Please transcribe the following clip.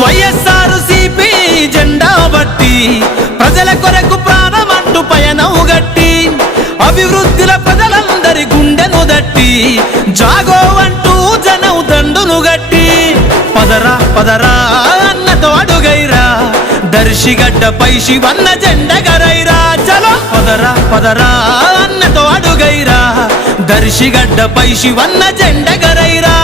వైఎస్ఆర్సీపీ జెండా బట్టి ప్రజల కొరకు ప్రాణమంటూ పయనం గట్టి అభివృద్ధిల ప్రజలందరి గుండెను దట్టి జాగో అంటూ జనం దండును గట్టి పదరా పదరా అన్నతో అడుగైరా దర్శిగడ్డపై శివన్న జెండగరైరా చలో పదరా పదరా అన్నతో అడుగైరా దర్శిగడ్డపై శివన్న జెండగరైరా